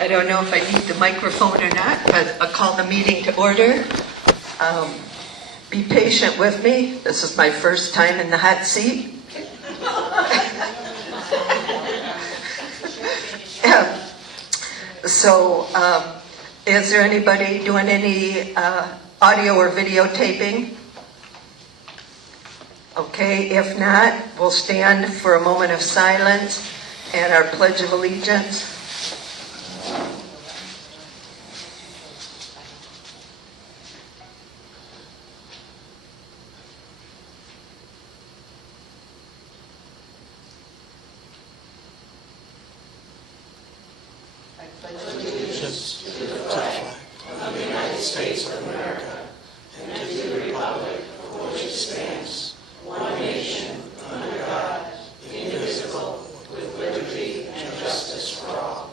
I don't know if I need the microphone or not, but I'll call the meeting to order. Be patient with me. This is my first time in the hot seat. So, is there anybody doing any audio or videotaping? Okay, if not, we'll stand for a moment of silence and our Pledge of Allegiance. Allegiance to the flag of the United States of America and to the republic for which it stands, one nation, under God, indivisible, with liberty and justice for all.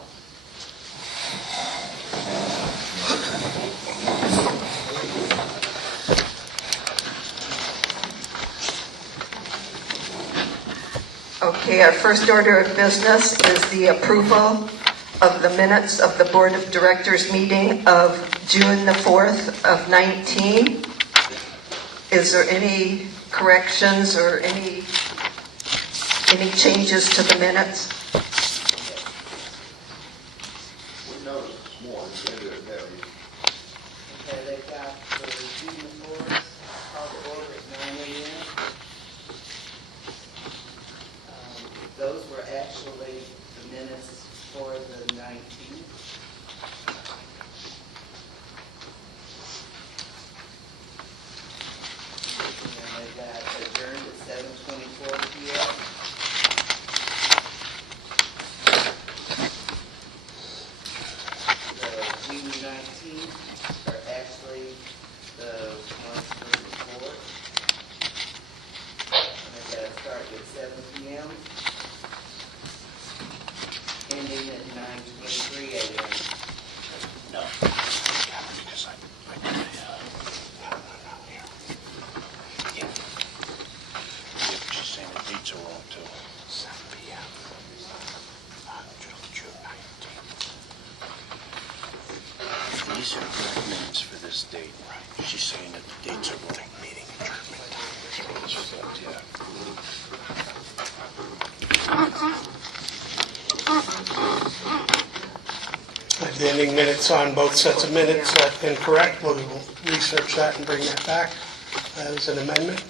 Okay, our first order of business is the approval of the minutes of the Board of Directors meeting of June the 4th of 19. Is there any corrections or any changes to the minutes? We noticed this morning, maybe it heavy. Okay, they got the June the 4th, call to order at 9 a.m. Those were actually the minutes for the 19th. And they got adjourned at 7:24 p.m. The June 19th are actually the ones for the report. And they got to start at 7 p.m. ending at 9:23 a.m. No. Because I yeah. Yeah, but she's saying the dates are wrong too. 7 p.m. June 19th. These are correct minutes for this date. Right. She's saying that the dates are wrong. Meeting adjournment time. Yeah. The ending minutes on both sets of minutes have been correct. We will research that and bring that back as an amendment.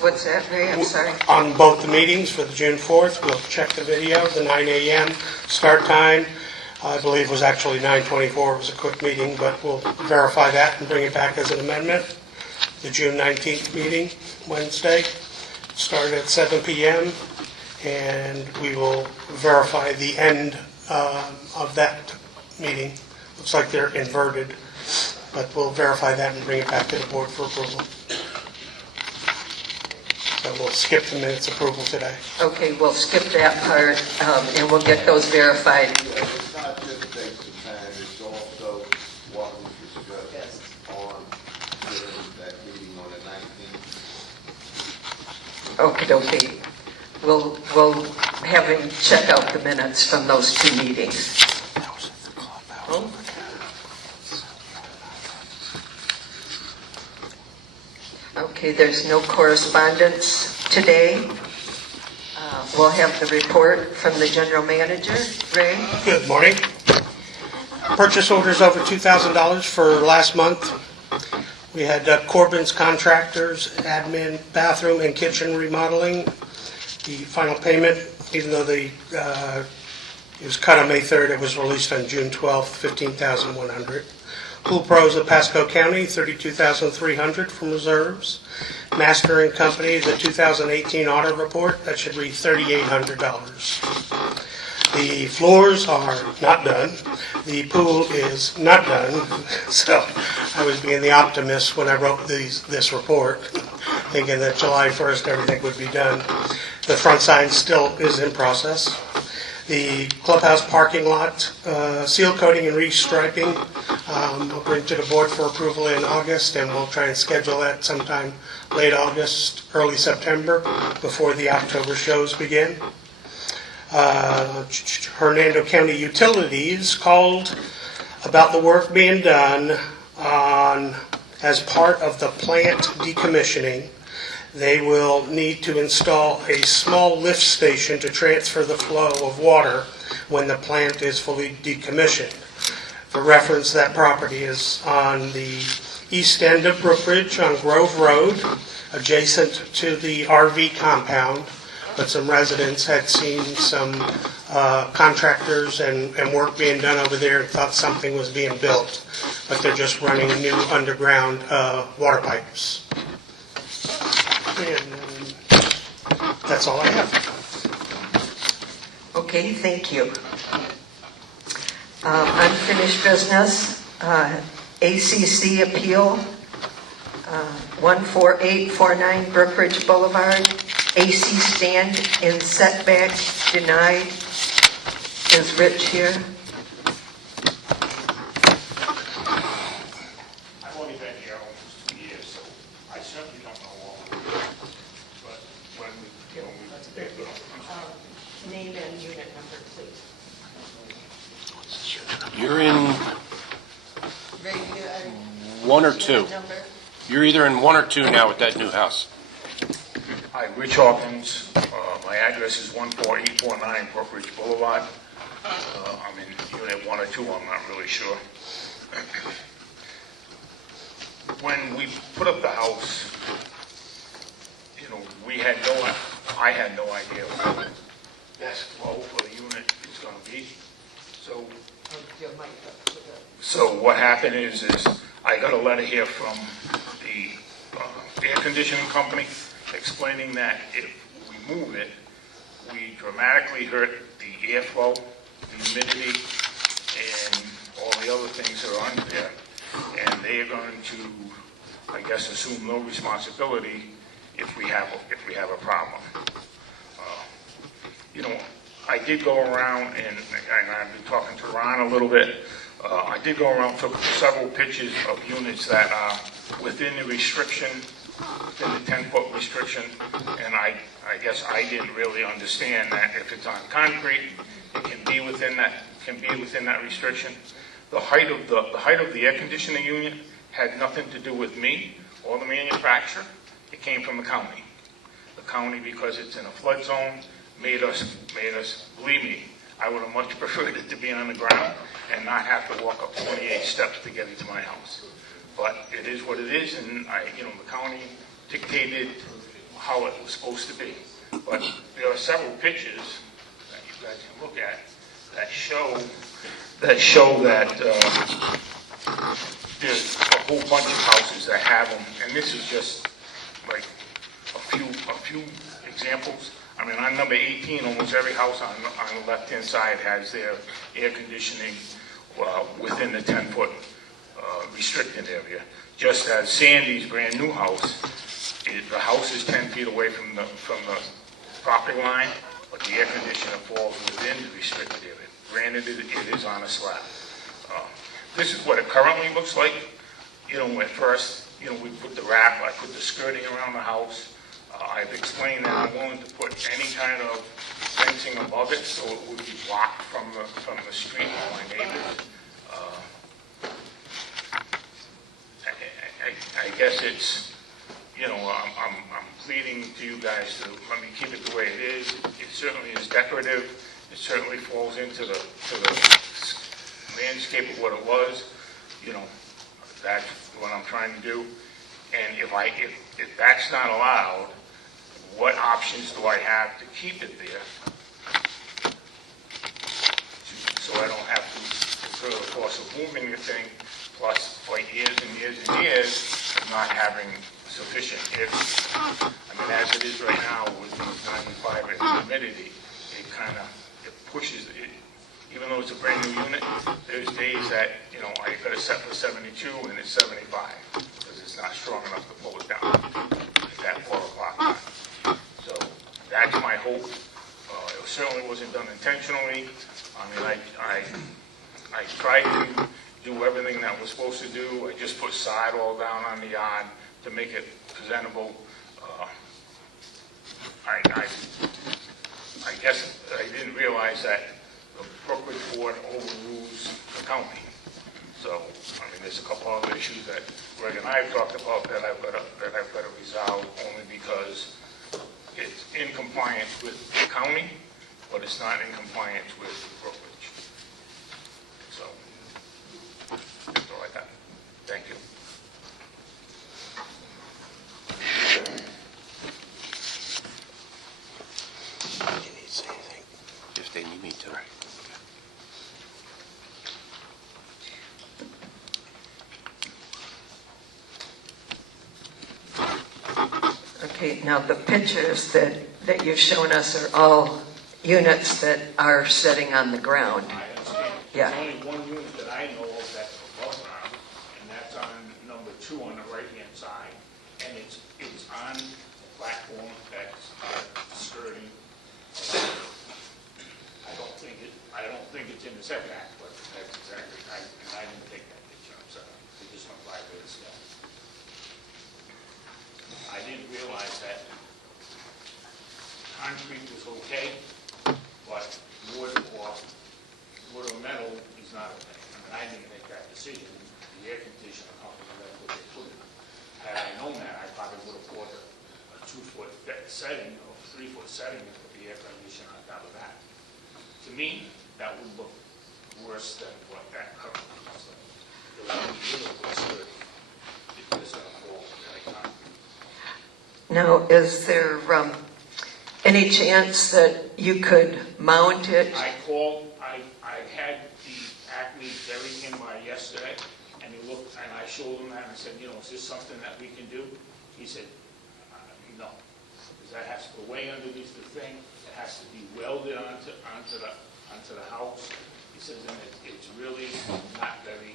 What's that, Ray? I'm sorry. On both the meetings for the June 4th, we'll check the video. The 9 a.m. start time, I believe, was actually 9:24. It was a quick meeting, but we'll verify that and bring it back as an amendment. The June 19th meeting, Wednesday, started at 7 p.m., and we will verify the end of that meeting. Looks like they're inverted, but we'll verify that and bring it back to the board for approval. So we'll skip the minutes approval today. Okay, we'll skip that part, and we'll get those verified. It's not just dates and time, it's also what was discussed on during that meeting on the 19th. Okay. We'll have him check out the minutes from those two meetings. That was at the clubhouse. Oh. Okay, there's no correspondence today. We'll have the report from the general manager. Ray? Good morning. Purchase orders over $2,000 for last month. We had Corbin's Contractors, admin, bathroom, and kitchen remodeling. The final payment, even though it was cut on May 3rd, it was released on June 12th, $15,100. Pool Pros of Pasco County, $32,300 from reserves. Master and Company, the 2018 audit report, that should read $3,800. The floors are not done. The pool is not done. So I was being the optimist when I wrote this report, thinking that July 1st everything would be done. The front sign still is in process. The clubhouse parking lot seal coating and restriping, we'll bring to the board for approval in August, and we'll try and schedule that sometime late August, early September, before the October shows begin. Hernando County Utilities called about the work being done as part of the plant decommissioning. They will need to install a small lift station to transfer the flow of water when the plant is fully decommissioned. For reference, that property is on the east end of Brookridge on Grove Road, adjacent to the RV compound, but some residents had seen some contractors and work being done over there and thought something was being built, but they're just running new underground water pipes. And that's all I have. Okay, thank you. Unfinished business, ACC appeal, 14849 Brookridge Boulevard. AC stand in setbacks denied. Is Rich here? I've only been here almost 2 years, so I certainly don't know all of it. But when we Name and unit number, please. You're in one or two. You're either in one or two now with that new house. Hi, Rich Hawkins. My address is 14849 Brookridge Boulevard. I'm in unit 1 or 2, I'm not really sure. When we put up the house, I had no idea what the best flow for the unit is going to be. So what happened is I got a letter here from the air conditioning company explaining that if we move it, we dramatically hurt the airflow, the humidity, and all the other things that are under there. And they are going to, I guess, assume no responsibility if we have a problem. I did go around and I've been talking to Ron a little bit. I did go around, took several pictures of units that are within the restriction, within the 10-foot restriction, and I guess I didn't really understand that if it's on concrete, it can be within that restriction. The height of the air conditioning unit had nothing to do with me or the manufacturer. It came from the county. The county, because it's in a flood zone, made us, believe me, I would have much preferred it to be on the ground and not have to walk up 28 steps to get into my house. But it is what it is, and the county dictated how it was supposed to be. But there are several pictures that you guys can look at that show that there's a whole bunch of houses that have them, and this is just like a few examples. I mean, on number 18, almost every house on the left-hand side has their air conditioning within the 10-foot restricted area. Just as Sandy's brand new house, the house is 10 feet away from the property line, but the air conditioner falls within the restricted area. Granted, it is on a slab. This is what it currently looks like. At first, we put the wrap, I put the skirting around the house. I've explained that I'm willing to put any kind of fencing above it so it would be blocked from the street from my neighbors. I guess it's, I'm pleading to you guys to let me keep it the way it is. It certainly is decorative. It certainly falls into the landscape of what it was. That's what I'm trying to do. And if that's not allowed, what options do I have to keep it there so I don't have to incur the cost of moving the thing, plus like years and years and years of not having sufficient air. I mean, as it is right now with these 95 and humidity, it pushes it. Even though it's a brand new unit, there's days that, I got it set for 72 and it's 75 because it's not strong enough to pull it down at that 4 o'clock time. So that's my hope. It certainly wasn't done intentionally. I mean, I tried to do everything that was supposed to do. I just put sidewall down on the yard to make it presentable. I guess I didn't realize that the Brookridge Board overrules the county. So, I mean, there's a couple other issues that Greg and I have talked about that I've got to resolve only because it's in compliance with the county, but it's not in compliance with Brookridge. So, that's all I got. Thank you. You need to say anything? If they need me to. Okay, now the pictures that you've shown us are all units that are sitting on the ground. I understand. Yeah. There's only one unit that I know of that's above ground, and that's on number 2 on the right-hand side. And it's on a platform that's skirting. I don't think it's in the setback, but that's exactly, I didn't take that picture, I'm sorry. It just went by very slow. I didn't realize that concrete was okay, but wood or metal is not okay. I mean, I didn't make that decision. The air conditioner company, that's what they put in. Had I known that, I probably would have bought a 2-foot setting or 3-foot setting and put the air conditioner on top of that. To me, that would look worse than what that currently looks like. It would look sturdy. It was going to fall like concrete. Now, is there any chance that you could mount it? I called, I had the Acme Jerry came by yesterday, and he looked, and I showed him that, and I said, you know, is this something that we can do? He said, no, because that has to go way underneath the thing, it has to be welded onto the house. He says, and it's really not very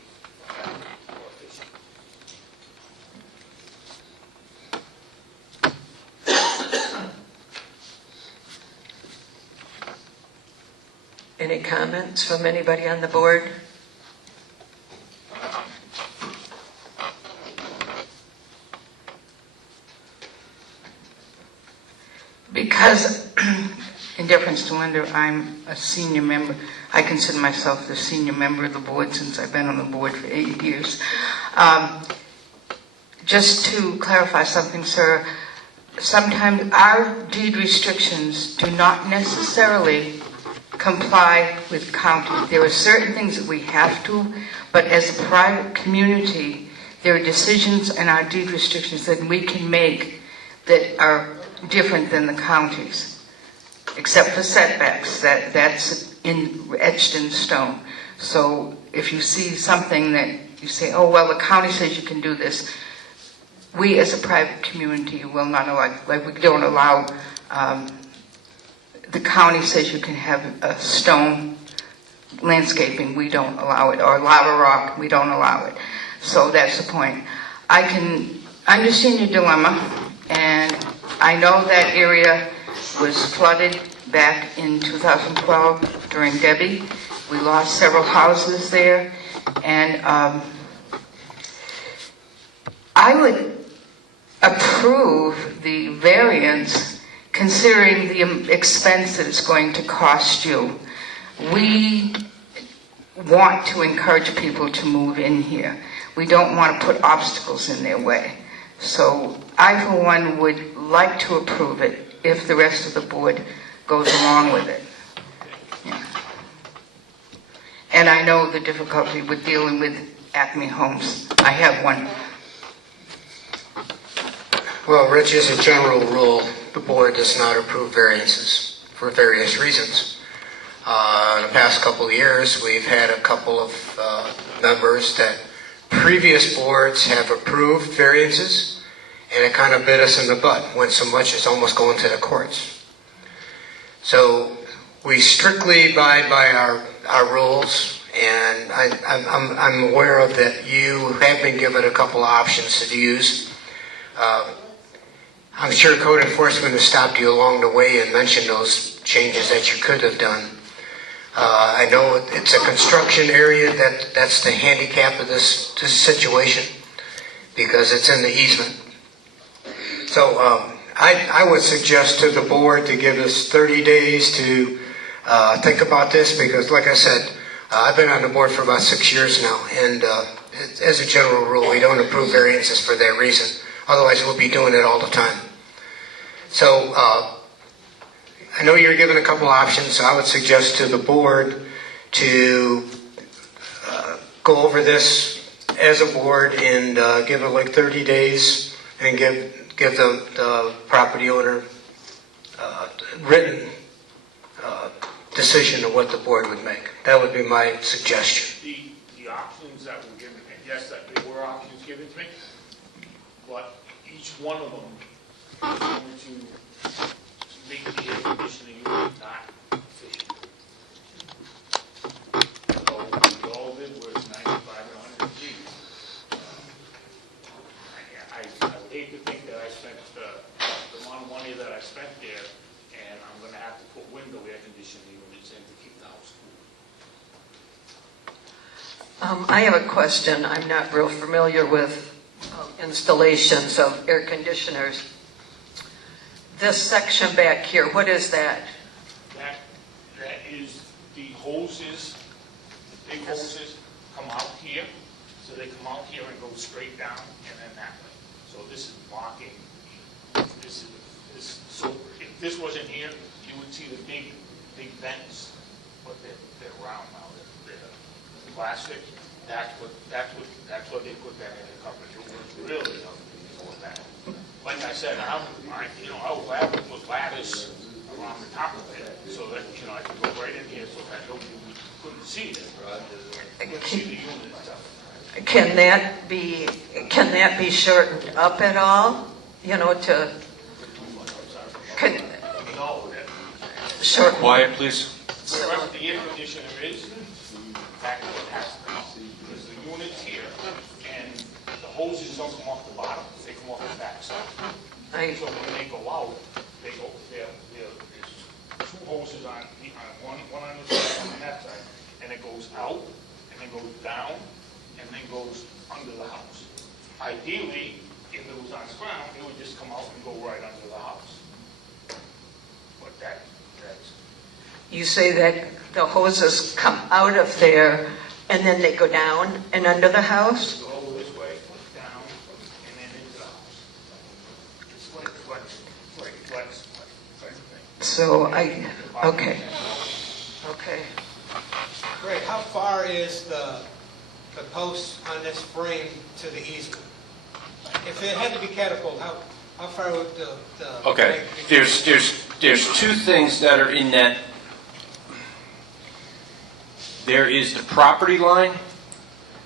efficient. Any comments from anybody on the board? Because, in deference to Linda, I'm a senior member. I consider myself the senior member of the board since I've been on the board for 8 years. Just to clarify something, sir, sometimes our deed restrictions do not necessarily comply with county. There are certain things that we have to, but as a private community, there are decisions in our deed restrictions that we can make that are different than the counties, except for setbacks. That's etched in stone. So if you see something that you say, oh, well, the county says you can do this, we as a private community will not allow, like we don't allow, the county says you can have a stone landscaping, we don't allow it, or lava rock, we don't allow it. So that's the point. I can understand your dilemma, and I know that area was flooded back in 2012 during Debbie. We lost several houses there, and I would approve the variance considering the expense that it's going to cost you. We want to encourage people to move in here. We don't want to put obstacles in their way. So I, for one, would like to approve it if the rest of the board goes along with it. Yeah. And I know the difficulty with dealing with Acme homes. I have one. Well, Rich, as a general rule, the board does not approve variances for various reasons. In the past couple of years, we've had a couple of members that previous boards have approved variances, and it kind of bit us in the butt, went so much as almost going to the courts. So we strictly abide by our rules, and I'm aware of that you have been given a couple of options to use. I'm sure code enforcement has stopped you along the way and mentioned those changes that you could have done. I know it's a construction area, that's the handicap of this situation, because it's in the easement. So I would suggest to the board to give us 30 days to think about this, because like I said, I've been on the board for about 6 years now, and as a general rule, we don't approve variances for that reason. Otherwise, we'll be doing it all the time. So I know you're given a couple options, so I would suggest to the board to go over this as a board and give it like 30 days and give the property owner written decision of what the board would make. That would be my suggestion. The options that were given, and yes, that there were options given to me, but each one of them is going to make the air conditioning unit not efficient. So all of it was 95 and 100 degrees. I would hate to think that I spent the amount of money that I spent there, and I'm going to have to put window air conditioning units in to keep the house cool. I have a question. I'm not real familiar with installations of air conditioners. This section back here, what is that? That is the hoses, the big hoses come out here, so they come out here and go straight down and then that way. So this is blocking, so if this wasn't here, you would see the big vents, but they're round now, they're plastic. That's what they put that in the coverage. It was really for that. Like I said, I would put lattice around the top of it so that, I could go right in here so that nobody couldn't see it. Couldn't see the unit and stuff. Can that be shortened up at all? To No, shorten. Quiet, please. wherever the air conditioner is, that's what has to come. Because the unit's here, and the hoses don't come off the bottom, they come off the back side. So when they go out, there's two hoses on one on this side, one on that side, and it goes out, and then goes down, and then goes under the house. Ideally, if it was on the ground, it would just come out and go right under the house. But that's You say that the hoses come out of there and then they go down and under the house? go this way, down, and then into the house. It's like flex thing. So okay. Greg, how far is the post on this frame to the easement? If it had to be catapulted, how far would the Okay, there's two things that are in that. There is the property line,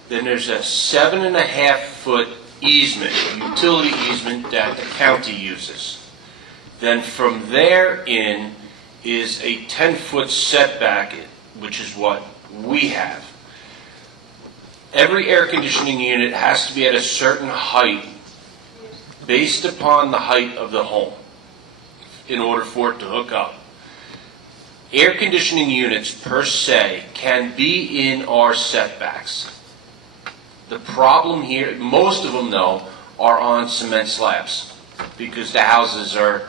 then there's a 7.5-foot easement, utility easement that the county uses. Then from there in is a 10-foot setback, which is what we have. Every air conditioning unit has to be at a certain height based upon the height of the home in order for it to hook up. Air conditioning units per se can be in our setbacks. The problem here, most of them though, are on cement slabs because the houses are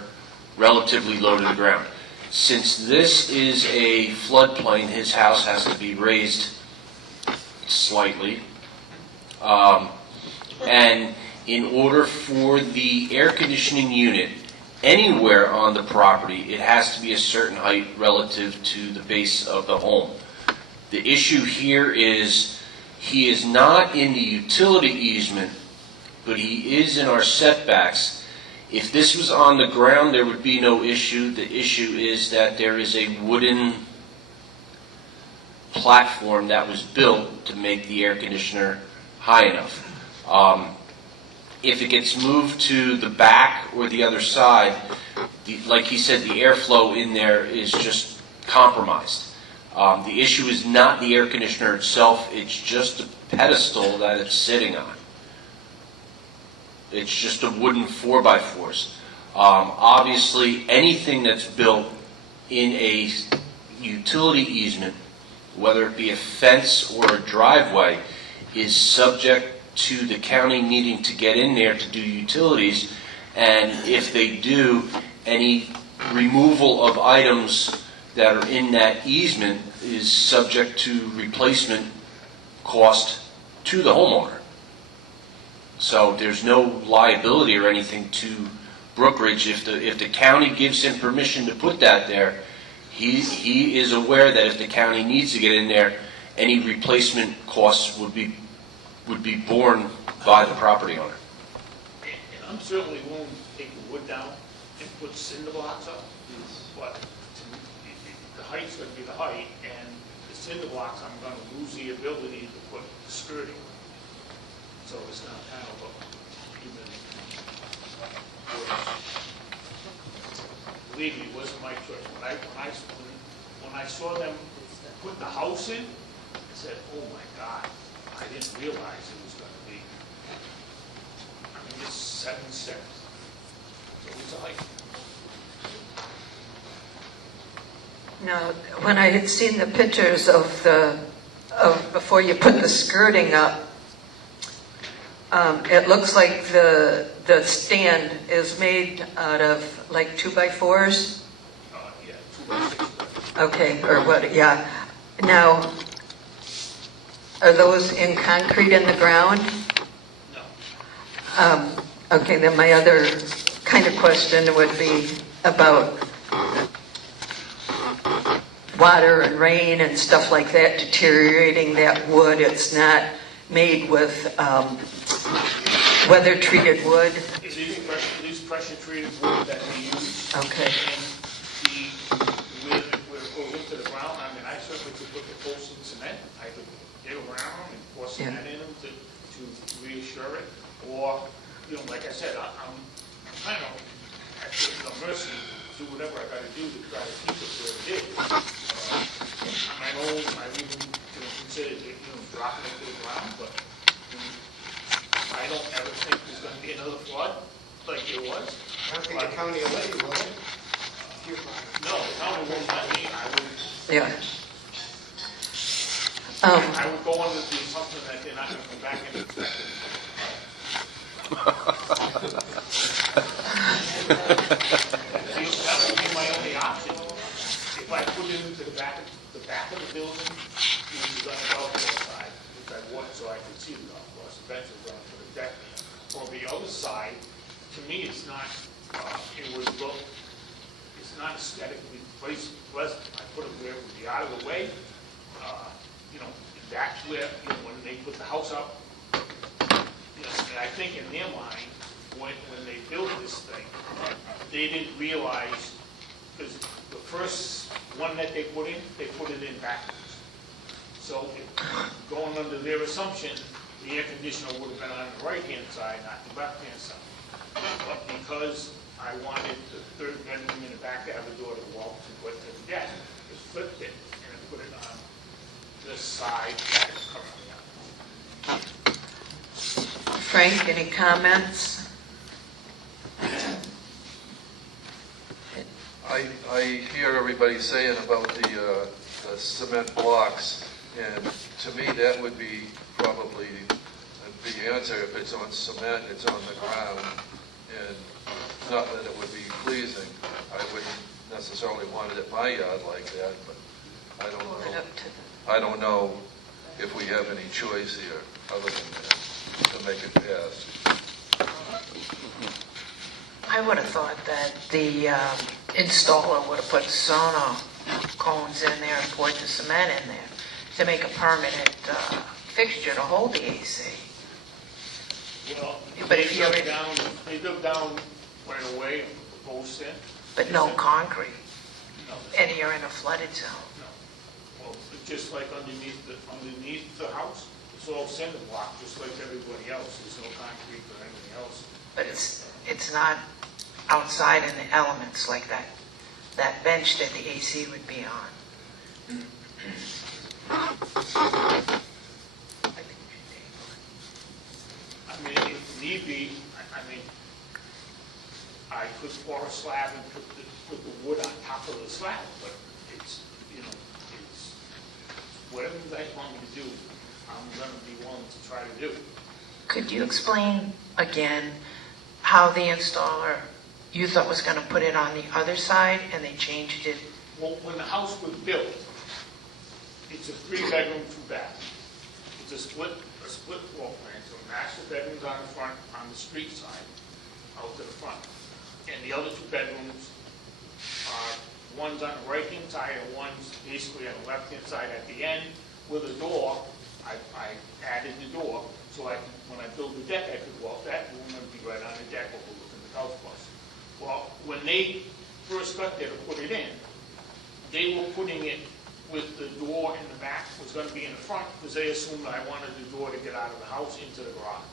relatively low to the ground. Since this is a floodplain, his house has to be raised slightly. And in order for the air conditioning unit anywhere on the property, it has to be a certain height relative to the base of the home. The issue here is he is not in the utility easement, but he is in our setbacks. If this was on the ground, there would be no issue. The issue is that there is a wooden platform that was built to make the air conditioner high enough. If it gets moved to the back or the other side, like he said, the airflow in there is just compromised. The issue is not the air conditioner itself, it's just a pedestal that it's sitting on. It's just a wooden 4x4s. Obviously, anything that's built in a utility easement, whether it be a fence or a driveway, is subject to the county needing to get in there to do utilities And if they do, any removal of items that are in that easement is subject to replacement cost to the homeowner. So there's no liability or anything to Brookridge. If the county gives him permission to put that there, he is aware that if the county needs to get in there, any replacement costs would be borne by the property owner. And I'm certainly willing to take the wood down and put cinder blocks up, but the height's gonna be the height, and the cinder blocks, I'm gonna lose the ability to put skirting. So it's not kind of a human. Believe me, it wasn't my choice. When I saw them put the house in, I said, oh my God, I didn't realize it was gonna be, I mean, it's 7 steps. So it's a height. Now, when I had seen the pictures of before you put the skirting up, it looks like the stand is made out of like 2x4s. Yeah, 2 by 6. Okay, or what? Yeah. Now, are those in concrete in the ground? No. Okay, then my other kind of question would be about water and rain and stuff like that deteriorating that wood. It's not made with weather-treated wood. It is pressure-treated wood that we use. Okay. And where it goes into the ground, I mean, I certainly could put the posts in cement. I could dig around them and pour cement in them to reassure it. Or, you know, like I said, I'm kind of at the mercy to do whatever I gotta do to try to keep it where it is. I know I even considered, dropping it to the ground, but I don't ever think there's gonna be another flood like there was. I don't think the county will let you, will it? No, the county won't let me. Yeah. I would go under the assumption that they're not gonna come back and inspect it. That would be my only option. If I put it into the back of the building, which is on the golf course side, which I would, so I could see the golf course, eventually going to the deck. On the other side, to me, it's not, it would look, it's not aesthetically pleasant. I put it where it would be out of the way. That's where, when they put the house up, and I think in their mind, when they built this thing, they didn't realize, because the first one that they put it in backwards. So going under their assumption, the air conditioner would have been on the right-hand side, not the left-hand side. But because I wanted the third bedroom in the back to have a door to walk to put to the deck, I flipped it and I put it on this side that it's currently on. Frank, any comments? I hear everybody saying about the cement blocks, and to me, that would be probably the answer. If it's on cement, it's on the ground, and not that it would be pleasing. I wouldn't necessarily want it at my yard like that, but I don't know if we have any choice here other than that, to make it pass. I would have thought that the installer would have put sonar cones in there and poured the cement in there to make a permanent fixture to hold the AC. Well, But if you're in, they dug down right away and put the posts in. but no concrete, No, and you're in a flooded zone. no. Well, it's just like underneath the house, it's all cinder block, just like everybody else. There's no concrete or anything else. But it's not outside in the elements like that bench that the AC would be on. I mean, if need be, I could pour a slab and put the wood on top of the slab, but it's whatever you guys want me to do, I'm gonna be willing to try to do. Could you explain again how the installer, you thought was going to put it on the other side, and they changed it? Well, when the house was built, it's a 3-bedroom, 2-bath. It's a split floor plan, so master bedrooms on the front, on the street side, out to the front. And the other 2 bedrooms are, one's on the right-hand side and one's basically on the left-hand side at the end. With a door, I added the door, so when I build the deck, I could walk that room and be right on the deck overlooking the golf course. Well, when they first got there to put it in, they were putting it with the door in the back was going to be in the front because they assumed I wanted the door to get out of the house into the garage,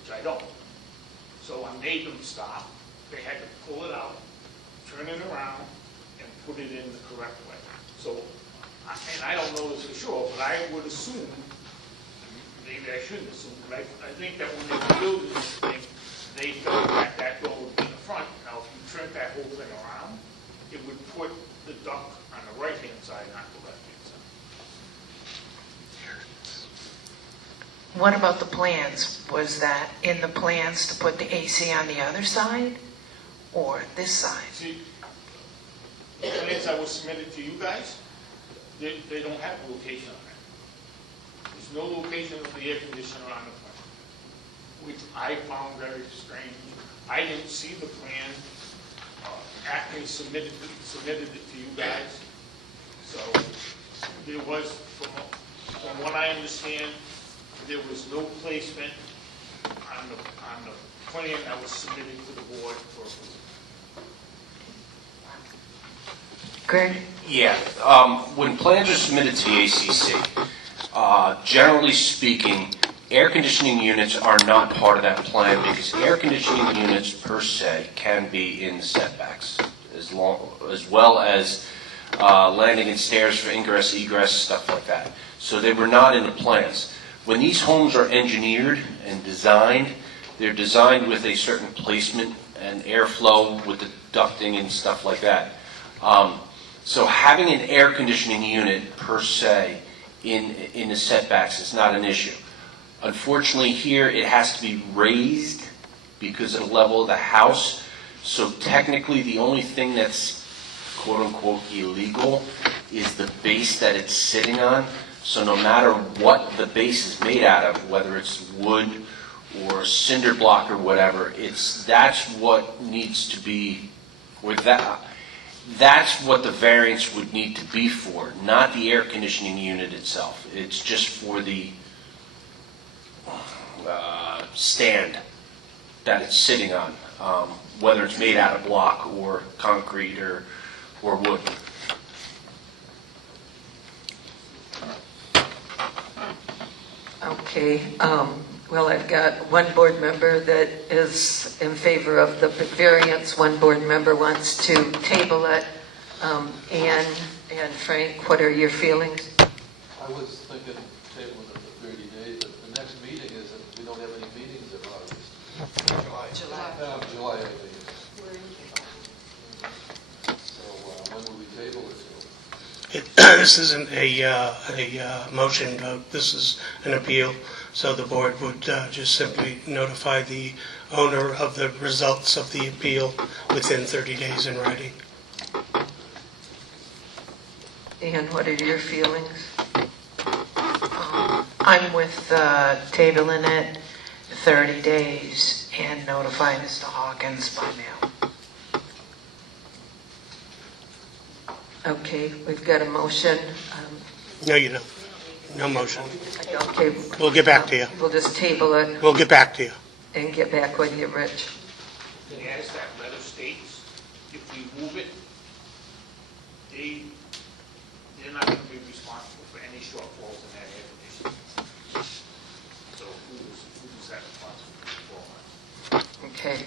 which I don't. So I made them stop. They had to pull it out, turn it around, and put it in the correct way. So, and I don't know this for sure, but I would assume, maybe I shouldn't assume, but I think that when they were building this thing, they felt that door would be in the front. Now, if you turn that whole thing around, it would put the duct on the right-hand side, not the left-hand side. What about the plans? Was that in the plans to put the AC on the other side or this side? See, the plans that were submitted to you guys, they don't have a location on it. There's no location of the air conditioner on the plan, which I found very strange. I didn't see the plan. Acme submitted it to you guys. So there was, from what I understand, there was no placement on the plan that was submitted to the board for approval. Greg? Yeah, when plans are submitted to the ACC, generally speaking, air conditioning units are not part of that plan because air conditioning units per se can be in setbacks, as well as landing and stairs for ingress, egress, stuff like that. So they were not in the plans. When these homes are engineered and designed, they're designed with a certain placement and airflow with the ducting and stuff like that. So having an air conditioning unit per se in the setbacks is not an issue. Unfortunately, here it has to be raised because of the level of the house. So technically, the only thing that's quote-unquote illegal is the base that it's sitting on. So no matter what the base is made out of, whether it's wood or cinder block or whatever, that's what needs to be, or that's what the variance would need to be for, not the air conditioning unit itself. It's just for the stand that it's sitting on, whether it's made out of block or concrete or wood. Okay, well, I've got one board member that is in favor of the variance. One board member wants to table it. Ann and Frank, what are your feelings? I was thinking tabling it for 30 days, but the next meeting is, we don't have any meetings in August. July, I think. So when will we table it to? This isn't a motion vote, this is an appeal, so the board would just simply notify the owner of the results of the appeal within 30 days in writing. Ann, what are your feelings? I'm with tabling it 30 days and notifying Mr. Hawkins by mail. Okay, we've got a motion. No, you don't. No motion. Okay. We'll get back to you. We'll just table it We'll get back to you. and get back with you, Rich. And as that letter states, if we move it, they're not going to be responsible for any shortfalls in that air conditioning. So who's that responsible for? Okay.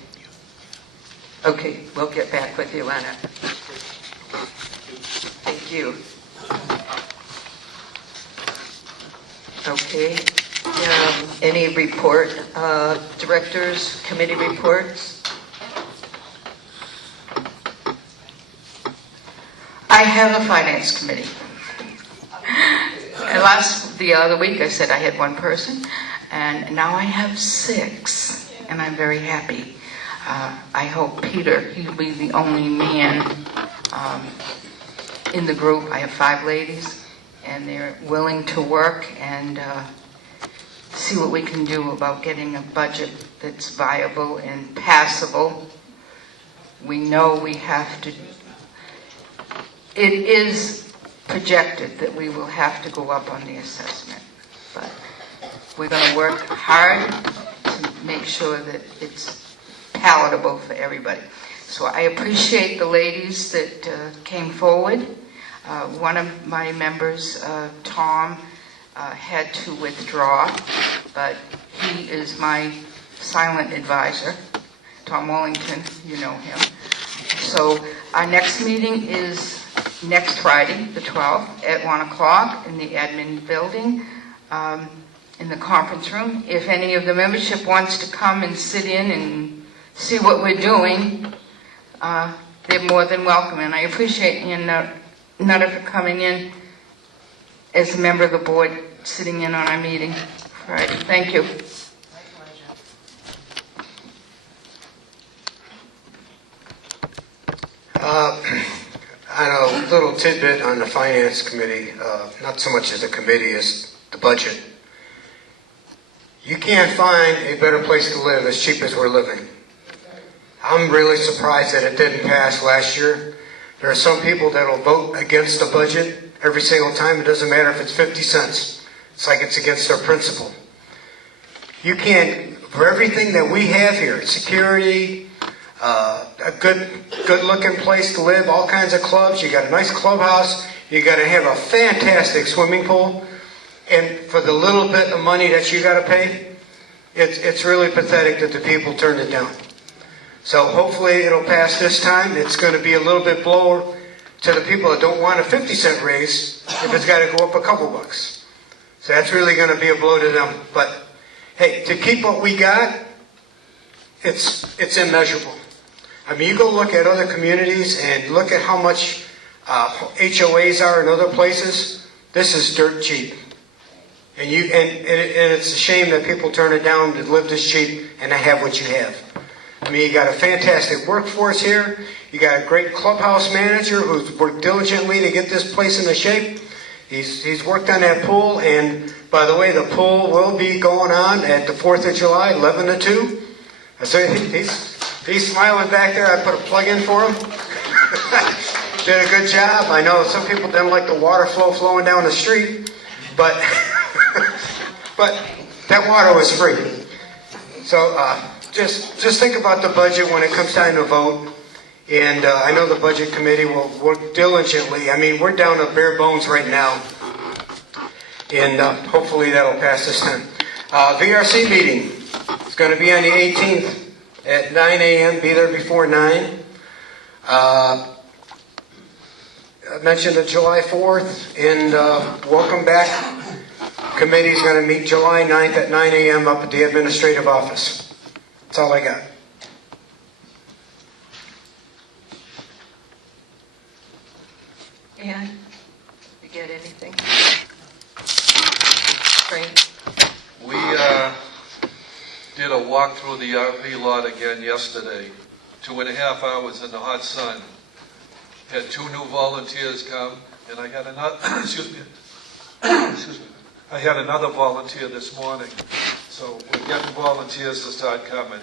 Okay, we'll get back with you on it. Thank you. Okay. Any report, directors, committee reports? I have a finance committee. And the other week I said I had one person, and now I have 6, and I'm very happy. I hope Peter, he'll be the only man in the group. I have 5 ladies, and they're willing to work and see what we can do about getting a budget that's viable and passable. We know we have to, it is projected that we will have to go up on the assessment, but we're going to work hard to make sure that it's palatable for everybody. So I appreciate the ladies that came forward. One of my members, Tom, had to withdraw, but he is my silent advisor. Tom Wellington, you know him. So our next meeting is next Friday, the 12th, at 1 o'clock in the admin building, in the conference room. If any of the membership wants to come and sit in and see what we're doing, they're more than welcome. And I appreciate Nutter for coming in as a member of the board, sitting in on our meeting Friday. Thank you. On a little tidbit on the finance committee, not so much as a committee as the budget. You can't find a better place to live as cheap as we're living. I'm really surprised that it didn't pass last year. There are some people that will vote against the budget every single time. It doesn't matter if it's 50 cents. It's like it's against their principle. You can't, for everything that we have here, security, a good looking place to live, all kinds of clubs, you got a nice clubhouse, you got to have a fantastic swimming pool, and for the little bit of money that you got to pay, it's really pathetic that the people turned it down. So hopefully it'll pass this time. It's going to be a little bit blower to the people that don't want a 50-cent raise if it's got to go up a couple bucks. So that's really going to be a blow to them. But hey, to keep what we got, it's immeasurable. I mean, you go look at other communities and look at how much HOAs are in other places. This is dirt cheap. And it's a shame that people turn it down to live this cheap and to have what you have. I mean, you got a fantastic workforce here. You got a great clubhouse manager who's worked diligently to get this place into shape. He's worked on that pool, and by the way, the pool will be going on at the 4th of July, 11 to 2. So he's smiling back there. I put a plug in for him. Did a good job. I know some people didn't like the water flow flowing down the street, but that water was free. So just think about the budget when it comes time to vote. And I know the budget committee will work diligently. I mean, we're down to bare bones right now. And hopefully that'll pass this time. VRC meeting is going to be on the 18th at 9 a.m. Be there before 9. I mentioned the July 4th. And welcome back. Committee's going to meet July 9th at 9 a.m. up at the administrative office. That's all I got. Ann, you get anything? Great. We did a walk through the RV lot again yesterday. 2.5 hours in the hot sun. Had 2 new volunteers come, and I had another. excuse me. I had another volunteer this morning. So we're getting volunteers to start coming.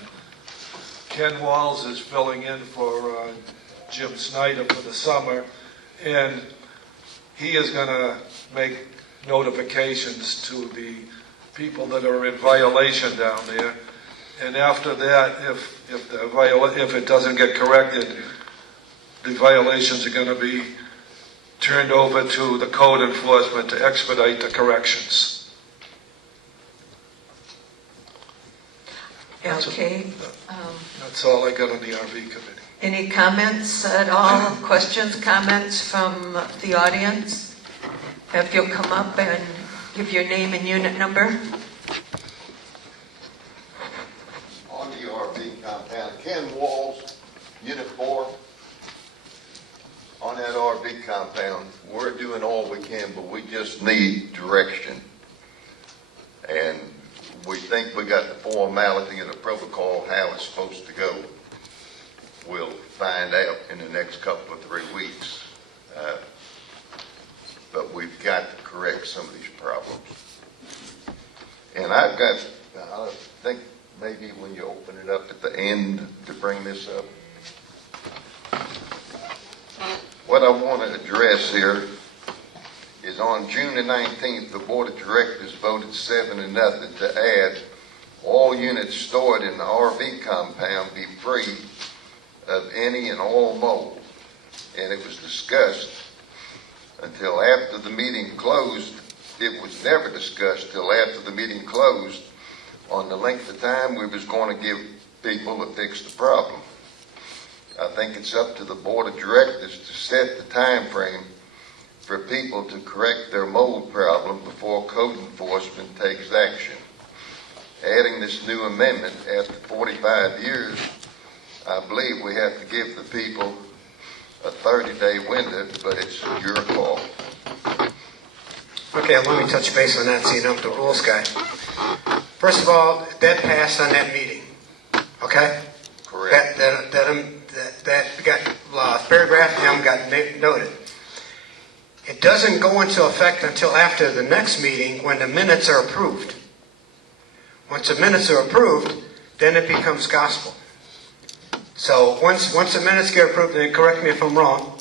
Ken Walls is filling in for Jim Snyder for the summer, and he is going to make notifications to the people that are in violation down there. And after that, if it doesn't get corrected, the violations are going to be turned over to the code enforcement to expedite the corrections. Okay. That's all I got on the RV committee. Any comments at all? Questions, comments from the audience? If you'll come up and give your name and unit number. On the RV compound, Ken Walls, Unit 4. On that RV compound, we're doing all we can, but we just need direction. And we think we got the formality and the protocol how it's supposed to go. we'll find out in the next couple of 3 weeks. But we've got to correct some of these problems. And I think maybe when you open it up at the end to bring this up, what I want to address here is on June the 19th, the Board of Directors voted 7-0 to add all units stored in the RV compound be free of any and all mold. And it was discussed until after the meeting closed. It was never discussed till after the meeting closed on the length of time we was going to give people to fix the problem. I think it's up to the Board of Directors to set the time frame for people to correct their mold problem before code enforcement takes action. Adding this new amendment after 45 years, I believe we have to give the people a 30-day window, but it's your call. Okay, let me touch base on that so you know I'm the rules guy. First of all, that passed on that meeting, okay? Correct. That got, paragraph M got noted. It doesn't go into effect until after the next meeting when the minutes are approved. Once the minutes are approved, then it becomes gospel. So once the minutes get approved, and correct me if I'm wrong,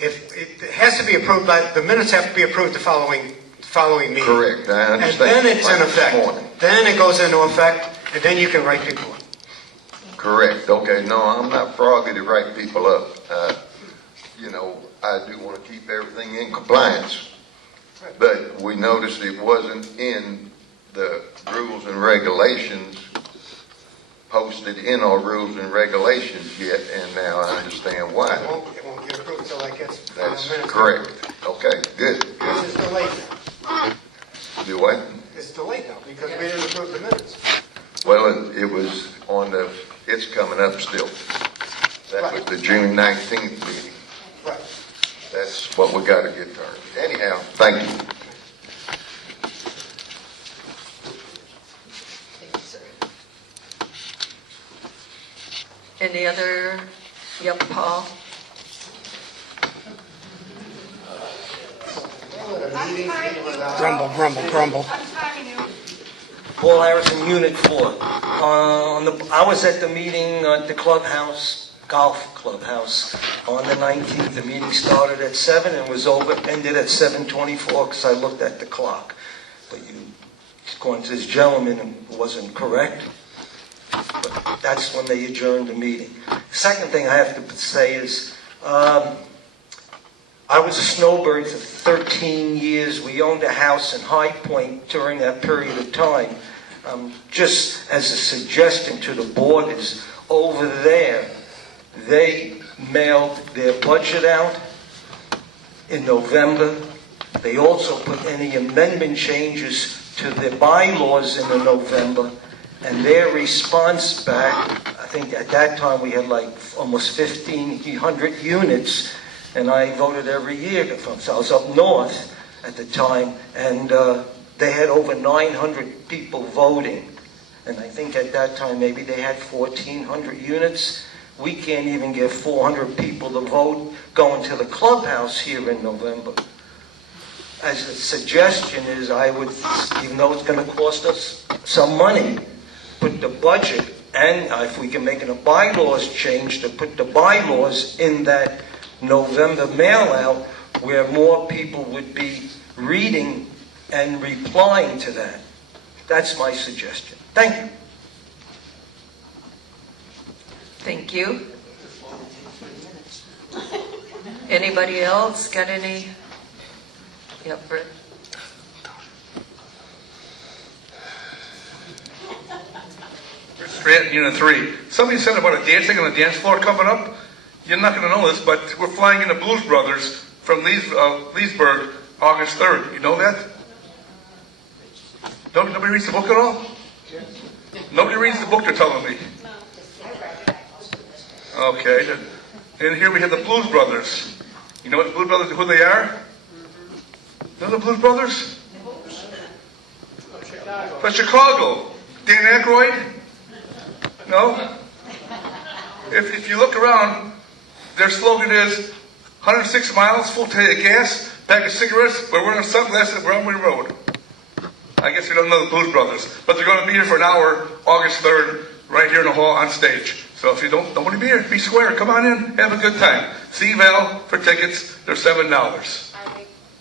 if it has to be approved the minutes have to be approved the following meeting. Correct, I understand. And then it's in Like this morning. effect. Then it goes into effect, and then you can write people up. Correct. Okay, no, I'm not froggy to write people up. I do want to keep everything in compliance. But we noticed it wasn't in the rules and regulations, posted in our rules and regulations yet, and now I understand why. It won't get approved until that gets... That's correct. Okay, good. Which is delayed now. Do what? It's delayed now because we didn't approve the minutes. Well, it was it's coming up still. That was the June 19th meeting. Right. That's what we got to get turned. Anyhow, thank you. Thank you, sir. Any other? Yep, Paul? Grumble, grumble, grumble. Paul Harrison, Unit 4. I was at the meeting at the clubhouse, golf clubhouse, on the 19th. The meeting started at 7 and ended at 7:24 because I looked at the clock. But according to this gentleman, it wasn't correct. But that's when they adjourned the meeting. The second thing I have to say is, I was a snowbird for 13 years. We owned a house in High Point during that period of time. Just as a suggestion to the board is, over there, they mailed their budget out in November. They also put any amendment changes to their bylaws in the November. And their response back, I think at that time we had like almost 1,500 units. And I voted every year. So I was up north at the time, and they had over 900 people voting. And I think at that time maybe they had 1,400 units. We can't even get 400 people to vote going to the clubhouse here in November. As a suggestion is, I would, even though it's going to cost us some money, put the budget, and if we can make a bylaws change to put the bylaws in that November mail out where more people would be reading and replying to that. That's my suggestion. Thank you. Thank you. Anybody else got any? Yep, Britt. Stratton, Unit 3. Somebody said about a dancing on the dance floor coming up. You're not going to know this, but we're flying in the Blues Brothers from Leesburg August 3rd. You know that? Nobody reads the book at all? Nobody reads the book, they're telling me. Okay. And here we have the Blues Brothers. You know what the Blues Brothers, who they are? You know the Blues Brothers? From Chicago. Dan Aykroyd? No? if you look around, their slogan is 106 miles, full tank of gas, pack of cigarettes, we're wearing sunglasses at Broadway Road. I guess you don't know the Blues Brothers, but they're going to be here for an hour, August 3rd, right here in the hall on stage. So if you don't want to be here, be square, come on in, have a good time. See Val for tickets, they're $7.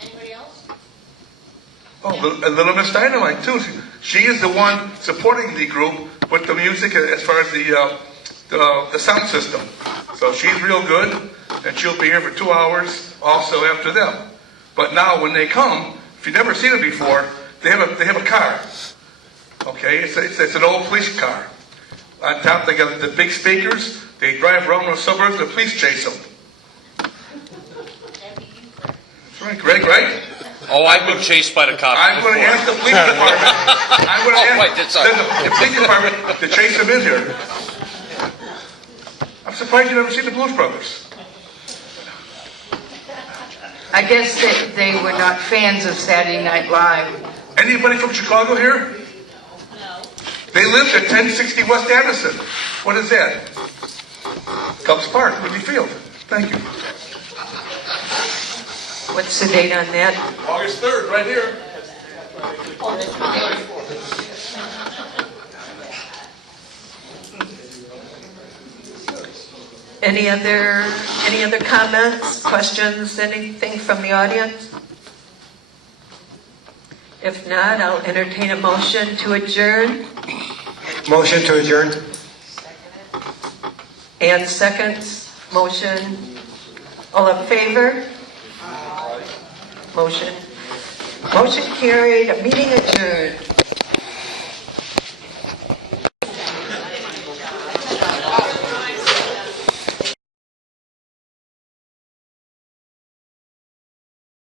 Anybody else? Oh, Little Miss Dynamite too. She is the one supporting the group with the music as far as the sound system. So she's real good, and she'll be here for 2 hours also after them. But now when they come, if you've never seen them before, they have a car. Okay, it's an old police car. On top they got the big speakers. They drive around the suburbs. The police chase them. That's right, Greg, right? Oh, I've been chased by the cops I'm going to before. ask the police department. I'm going to Oh, wait, ask that's the police department to chase them in here. I'm surprised you've never seen the Blues Brothers. I guess that they were not fans of Saturday Night Live. Anybody from Chicago here? No. They lived at 1060 West Addison. What is that? Cubs Park, Whitney Field. Thank you. What's the date on that? August 3rd, right here. Any other comments, questions, anything from the audience? If not, I'll entertain a motion to adjourn. Motion to adjourn. And seconds, motion. All in favor? Motion carried, a meeting adjourned.